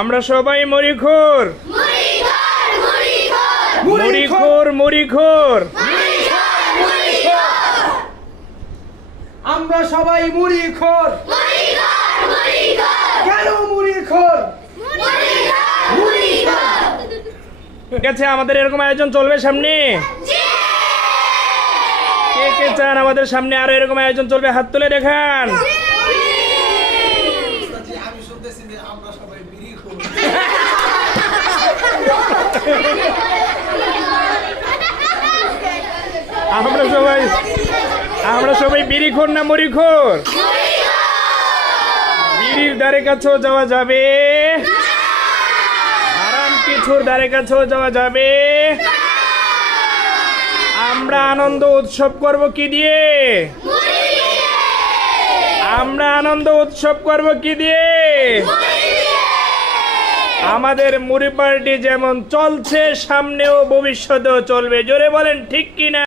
আমরা সবাই মুড়িখোর মুড়িখোর মুড়িখোর আমরা সবাই মুড়িখোর কেন মুড়িখোর ঠিক আছে, আমাদের এরকম আয়োজন চলবে সামনে? কে কে চান আমাদের সামনে আরো এরকম আয়োজন চলবে? হাত তুলে দেখান। আমরা সবাই বিড়িখোর না মুড়িখোর? বিড়ির ধারে কাছেও যাওয়া যাবে, আরাম কিছুর ধারে কাছেও যাওয়া যাবে। আমরা আনন্দ উৎসব করব কি দিয়ে? আমরা আনন্দ উৎসব করব কি দিয়ে? আমাদের মুড়ি পার্টি যেমন চলছে, সামনেও ভবিষ্যতেও চলবে। জোরে বলেন ঠিক কিনা?